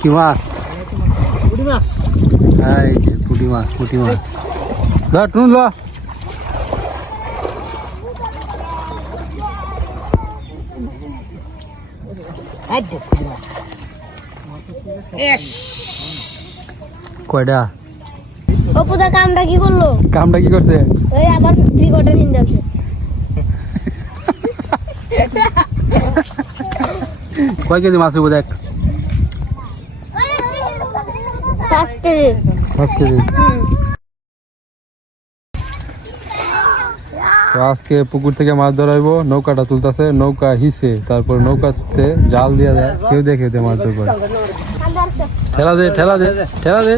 কি মাছ? এই যে পুঁটি মাছ ধর টুন ল। কয়টা? অপুদা কামটা কি করলো? কামটা কি করছে? এই আবার 3 কোয়ার্টার হিন্দি আছে। কয় কেজি মাছ হইব দেখ? 5 কেজি। 5 কেজি। তো আজকে পুকুর থেকে মাছ ধরাইবো, নৌকাটা তুলতেছে, নৌকা হিসে, তারপর নৌকাতে জাল দিয়া যায়, কেউ দেখে মাছ ধরবে। ঠেলা দে ঠেলা দে ঠেলা দে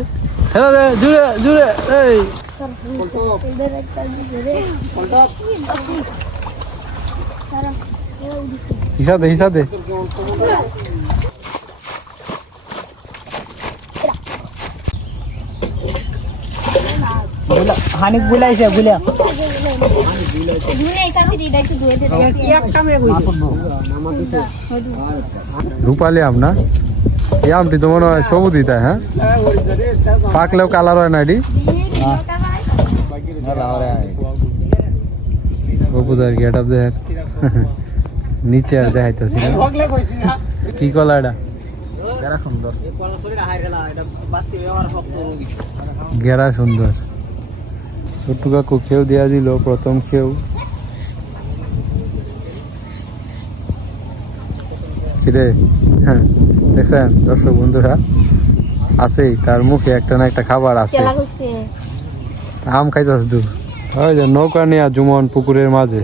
ঠেলা দে, জুড়ে জুড়ে। এই হিসাবে হিসাবে হানিক বুলাইছে বুলা রূপালি আম না? এই আমটি তো মনে হয় সবুজ তাই? হ্যাঁ, পাকলেও কালার হয় না এটি। বপুদার গেট আপ দেখ, নিচে আর দেখাইতেছি না। কি কলা এটা? গেরা সুন্দর। ছোট্টু কাকু খেউ দিয়া দিল প্রথম খেউ। কিরে দেখছেন দর্শক বন্ধুরা, আছেই তার মুখে একটা না একটা খাবার আছে। আম খাইতেছ তুই? ওই যে নৌকা নিয়ে জুমন পুকুরের মাঝে।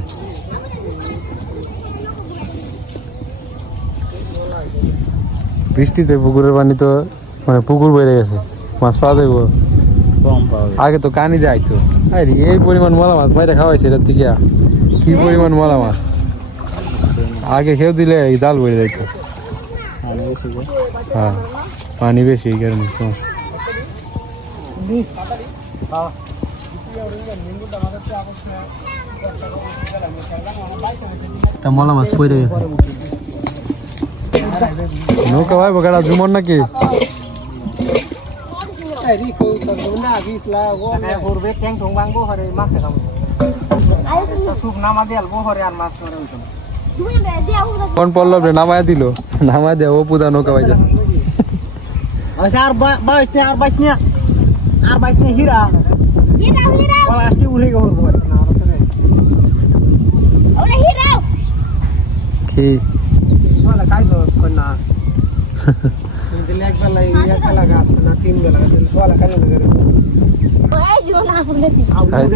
বৃষ্টিতে পুকুরের পানি তো মানে পুকুর বেড়ে গেছে, মাছ পাওয়া যাইব। আগে তো কানি যায় তো, এই পরিমাণ মলা মাছ মাইটা খাওয়াইছে এটার থেকে। কি পরিমাণ মলা মাছ আগে খেয়ে দিলে এই জাল বেড়ে যাইতো। হ্যাঁ, পানি বেশি এই কারণে সমস্যা। মলা মাছ পড়ে গেছে। নৌকা ভাই বগাড়া জুমন নাকি? কোন পল্লব রে নামায় দিল, নামায় দেয় অপুদা নৌকা ভাই। আর বাইশ হীরা উড়ে গেল কি না একবেলা গাছ না 3 বেলা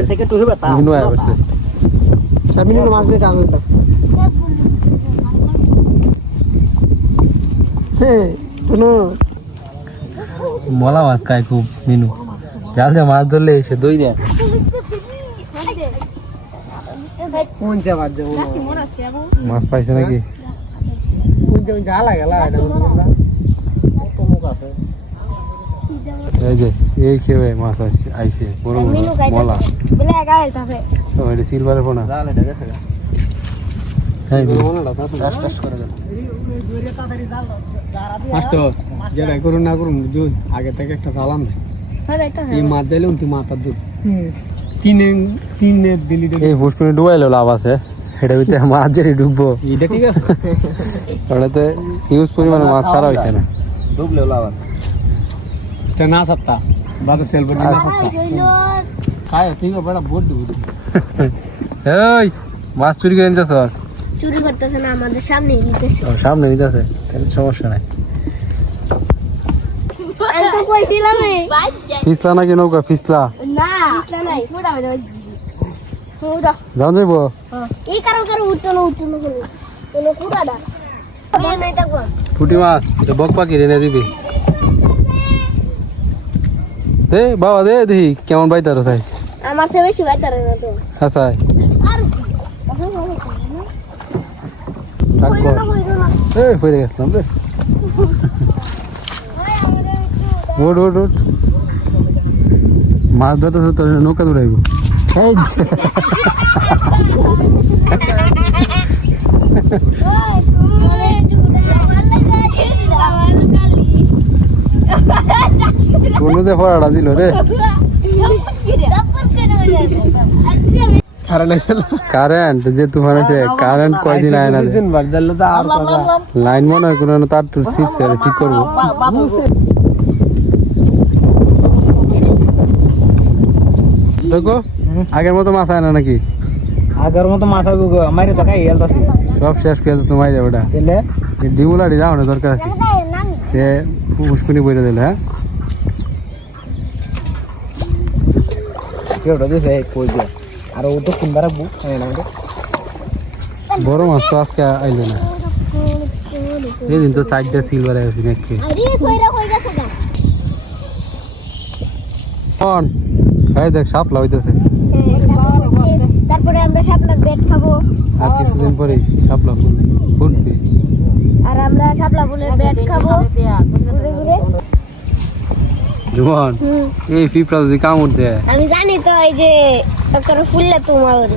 থেকে মাছ দিয়ে মলা মাছ খায় খুব মিনু। জাল দিয়ে মাছ ধরলে এসে দই দেয়। মাছ পাইছে নাকি? এই যে এই খেয়ে মাছ আইছে বড় বড় মলা। সিলভারের ফোনা যেটা করুন না করুন আগে থেকে একটা চালান দেয়। এই মাছ যাইলে মাথার দুধ তিনে দিলি এই ফুসকুনি ডুবাইলে লাভ আছে। এটা ভিতরে মাছ যদি ডুববো এটা ঠিক আছে, ওটাতে হিউজ পরিমাণে মাছ ছাড়া হয়েছে না, ডুবলেও লাভ আছে। না সত্তা বাজার সেল করে না সত্তা খায় ঠিক আছে বড় বোট ডুব। এই মাছ চুরি করে নিতেছ? চুরি করতেছে না, আমাদের সামনে নিতেছে। ও সামনে নিতেছে, তাহলে সমস্যা নাই। আমি তো কইছিলাম ফিসলা নাকি নৌকা? ফিসলা না, ফিসলা নাই। মোড়া মোড়া যাও যাইব। এই কারো উঠতো না বলে কোনো কুড়াডা নাই থাকবো। পুঁটি মাছ এটা বক পাখি রেনে দিবি। দে বাবা দে দেখি কেমন বাইতার খাইছ। আমার সে বেশি বাইতার না তো। আচ্ছা আর এই পড়ে গেছিলাম রে। ওঠ ওঠ ওঠ, মাছ ধরতে তোর নৌকা দৌড়াইব। কোনোতে পড়াটা দিল রে কারেন্ট যে তুফান আছে কারেন্ট কয়দিন আয় না রে লাইন মনে হয় কোনো তার টুর ছিঁড়ছে ঠিক করবো দেখো আগের মতো মাছ আয় না নাকি আগের মতো মাথা মারি তো খাই হেলতাছি সব শেষ করে তোমার ওটা তেলে ডিমুলাটি যাও না দরকার আছে সে উস্কুনি বইটা দিলে হ্যাঁ কেউটা দিছে কই দিয়ে আর ও তো কোনবার রাখবো বড় মাছ তো আজকে আইলো না এদিন তো চারটা সিলভার আছে নাকি কোন এই দেখ শাপলা হইতেছে তারপরে আমরা শাপলার বেড খাবো আর কিছুদিন পরে শাপলা ফুটবে আর আমরা শাপলা ফুলের বেড খাবো ঘুরে ঘুরে জুমন এই পিঁপড়া যদি কামড় দেয় আমি জানি তো এই যে একটা ফুললে তোমার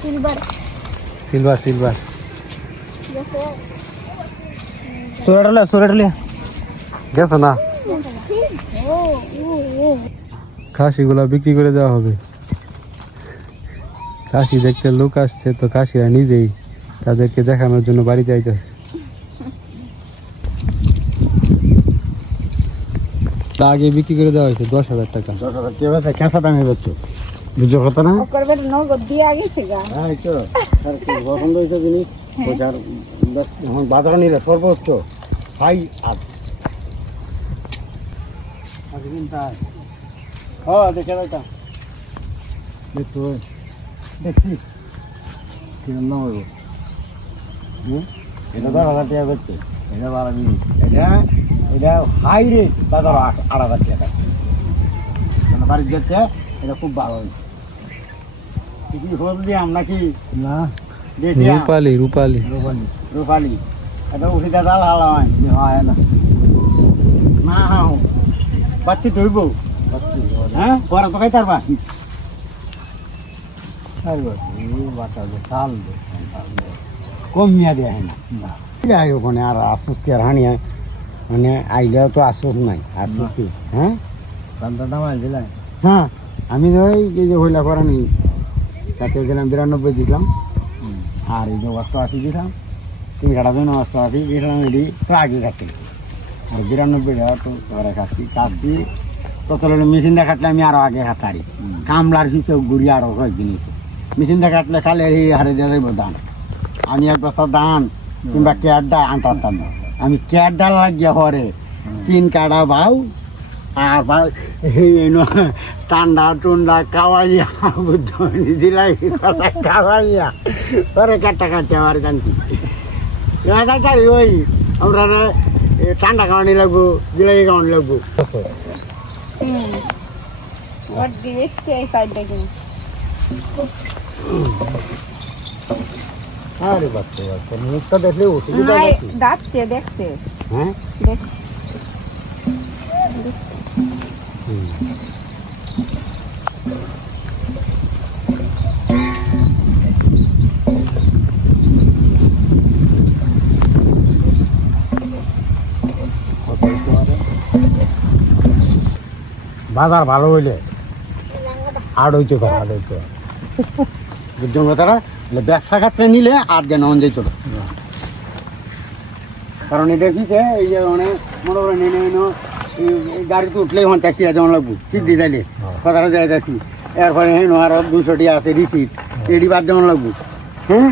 সিলভার সিলভার সিলভার সোরাটলে গেছো না খাসিগুলা বিক্রি করে দেওয়া হবে খাসি দেখতে লোক আসছে তো খাসিরা নিজেই তাদেরকে দেখানোর জন্য বাড়িতে আইতেছে আগে বিক্রি করে দেওয়া হয়েছে 10,000 টাকা 10,000 কেঁচা দামে বেচছো বুঝো কথা না পছন্দ হয়েছে জিনিস বাজারে নিলে সর্বোচ্চ হাই আপ দেখে রাখতাম দেখতো দেখছি কিরম নাম হইব এটা 10,000 টাকা বেচছে এটা 12 মিনিট এটা হাই রেট বাজার 8,000 টাকা বাড়ির যাচ্ছে এটা খুব ভালো হয়েছে কি হল দিয়ে আমরা কি না রূপালি রূপালি রূপালি রূপালি এটা উঠিটা জাল হালা হয় হয় না না হ্যাঁ বাচ্চি ধরব হ্যাঁ বড় তো খাই তারবা কমিয়া দেয় না ওখানে আর আসুস কে আর হানি মানে আইলেও তো আসুস নাই আসুস কি হ্যাঁ হ্যাঁ আমি ওই যে হইলা করা নেই তাতে গেলাম 92 দিলাম আর এই যে 88 দিলাম 3 কাটা জন্য 88 দিলাম এটি তো আগে কাটতে আর 92 টাকা তো ঘরে কাটছি কাটছি তো চলে মেশিন দিয়ে কাটলে আমি আরো আগে কাটারি কামলার হিসেব ঘুরি আরো কয়েকদিন মেশিন দিয়ে কাটলে খালি এই হারে দিয়ে দেবো ধান আমি এক বছর ধান কিংবা ক্যাডটা আনতাম না আমি ক্যাডটা লাগিয়ে হরে 3 কাটা বাউ আর ঠান্ডা টুন্ডা খাওয়াইয়া বুদ্ধি দিলাই খাওয়াইয়া পরে কাটটা কাটছে আমার জানছি তাড়াতাড়ি ওই আমরা ঠান্ডা খাওয়ানি লাগবো জিলাই খাওয়ানি লাগবো আরে বাচ্চা বাচ্চা মুখটা দেখলে অসুবিধা দেখছে হ্যাঁ বাজার ভালো হইলে আট হইতে পারে আট হইতে বুঝছেন কথাটা ব্যবসা ক্ষেত্রে নিলে আর যেন অন যেত কারণ এটা কিছে এই যে অনেক মনে করেন গাড়িতে উঠলেই হন ট্যাক্সি যেমন লাগবো ঠিক দিয়ে যাইলে কথাটা যাই যাচ্ছি এরপরে হেন আর 200 টাকা আছে রিসিপ্ট এডি বাদ যেমন লাগবো হ্যাঁ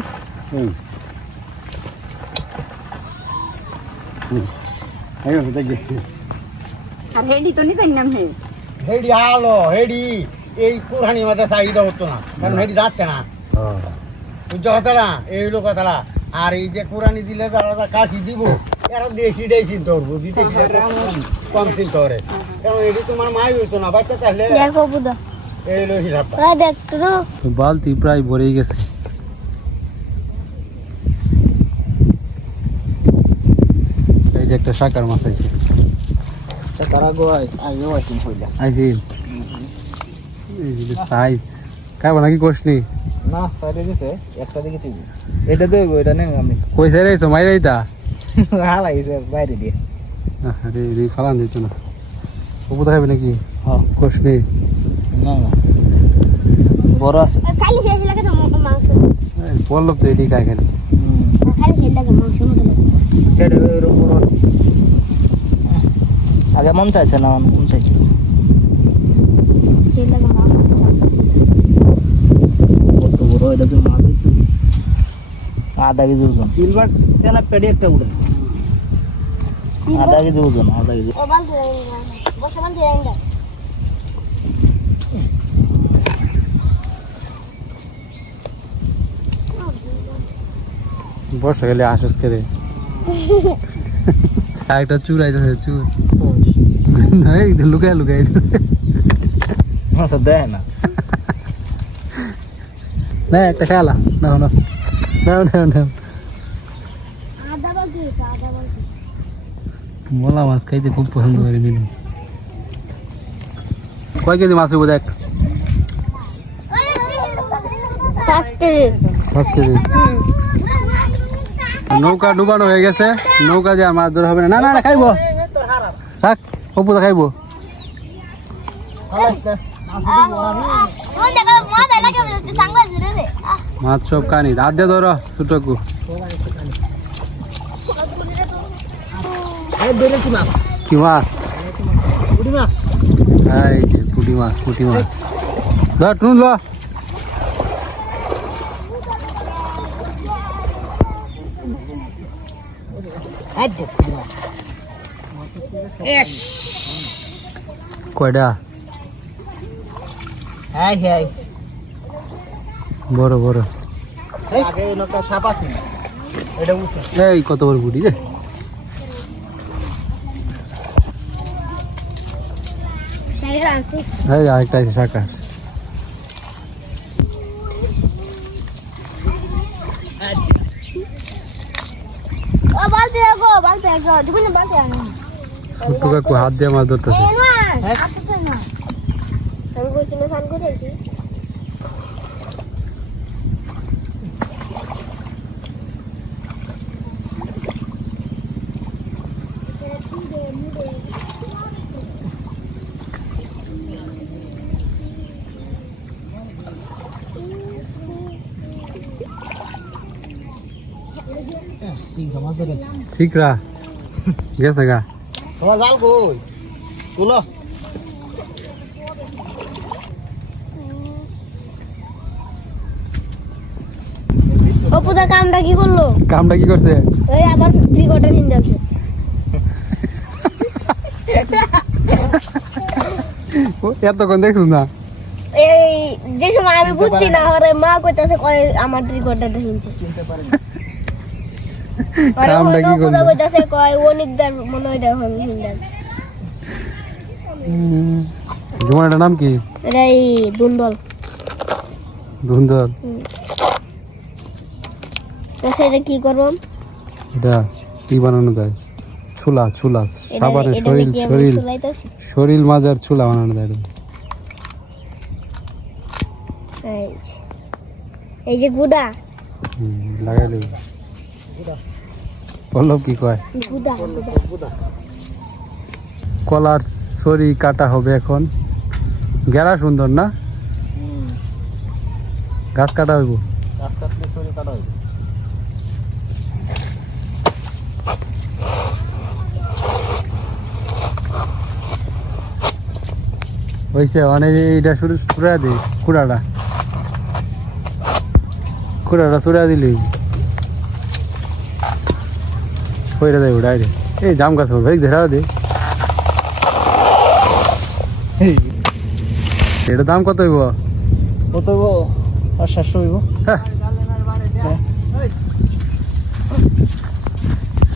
আর হেডি তো নিতেন নাম হে হেডি আলো হেডি এই কুরহানি মধ্যে চাহিদা হতো না কারণ হেডি যাচ্ছে না বুঝছো কথাটা এই হলো কথাটা আর এই যে কুরহানি দিলে যারা কাশি দিব এরা দেশিটাই চিন্তা করবো দিতে কম চিন্তা করে কারণ এটি তোমার মাই হইতো না বাচ্চা চাইলে দেখো বুদা এই হলো হিসাবটা দেখতো বালতি প্রায় ভরেই গেছে এই যে একটা শাকার মাছ আছে তারা গোয়াই আমিও আসিন হইলা আইছি এই যে সাইজ খাবো নাকি কোষ নি না সাইডে গেছে একটা দিকে তুই এটা দেব এটা নেই আমি কই সাইরে তো মাইরাইতা হালাইছে বাইরে দিয়ে আরে এই ফালান দিত না ওপো দেখাবে নাকি হ্যাঁ কোশ নেই না না বড় আছে খালি শেষ লাগে তো মাংস বললাম তো এটি খাই খালি খালি শেষ লাগে মাংস মতো লাগে এটা বড় আছে আগে মন চাইছে না মন চাইছে শেষ লাগে মাংস কত বড় এটা তো মাছ আধা কেজি ওজন সিলভার তেনা পেডি একটা উড়ে আধা কেজি ওজন আধা কেজি ও বানতে যাই বসে বানতে যাই না বর্ষা গেলে আশ্বাস করে একটা চুর আইতেছে চুর এই লুকায় লুকায় মাছ দেয় না না একটা খেলা না না না না না আদা বাকি মোলা মাছ খাইতে খুব পছন্দ করি মিনু কয় কেজি মাছ হইব দেখ 5 কেজি 5 কেজি নৌকা ডুবানো হয়ে গেছে নৌকা দিয়ে আর মাছ ধরা হবে না না না খাইবো থাক অপু তো খাইবো মাছ সব কানি হাত দিয়ে ধরো ছোটকু কি মাছ এই যে পুঁটি মাছ ধর টুন লো কয়টা বড় বড় এই কত বড় পুঁটি রে এই আরেকটা আছে শাখা ছোট্ট কাকু হাত দিয়ে মাছ ধরতেছে শিখরা গেছে গা তোমার জাল কই তুলো অপুদা কামটা কি করলো কামটা কি করছে এই আবার 3 কোয়ার্টার হিন যাচ্ছে এতক্ষণ দেখছিস না এই যে সময় আমি বুঝছি না আরে মা কইতাছে কয় আমার 3 কোয়ার্টারটা হিনছে আরে কামটা কি অপুদা করলো কইতাছে কয় অনেকদার মনে হয় দেখো হিন যাচ্ছে জুমাটার নাম কি এটা এই দুন্দল ধুন্দর তো সেটা কি করব এটা কি বানানো যায় ছুলা ছুলা সাবানের শরীর শরীর শরীর মাজার ছুলা বানানো যায় এই যে গুদা লাগাইলে পল্লব কি কয় গুদা কলার ছড়ি কাটা হবে এখন গেরা সুন্দর না গাছ কাটা হইব গাছ কাটলে সরে কাটা হইবে হয়েছে অনেক এইটা শুরু চুড়া দে কুড়াটা চুড়া দিলি হইরা দেয় ওটা এই জাম গাছ ভাই ধরা দে এটা দাম কত হইব কত হইব আর 700 হইব হ্যাঁ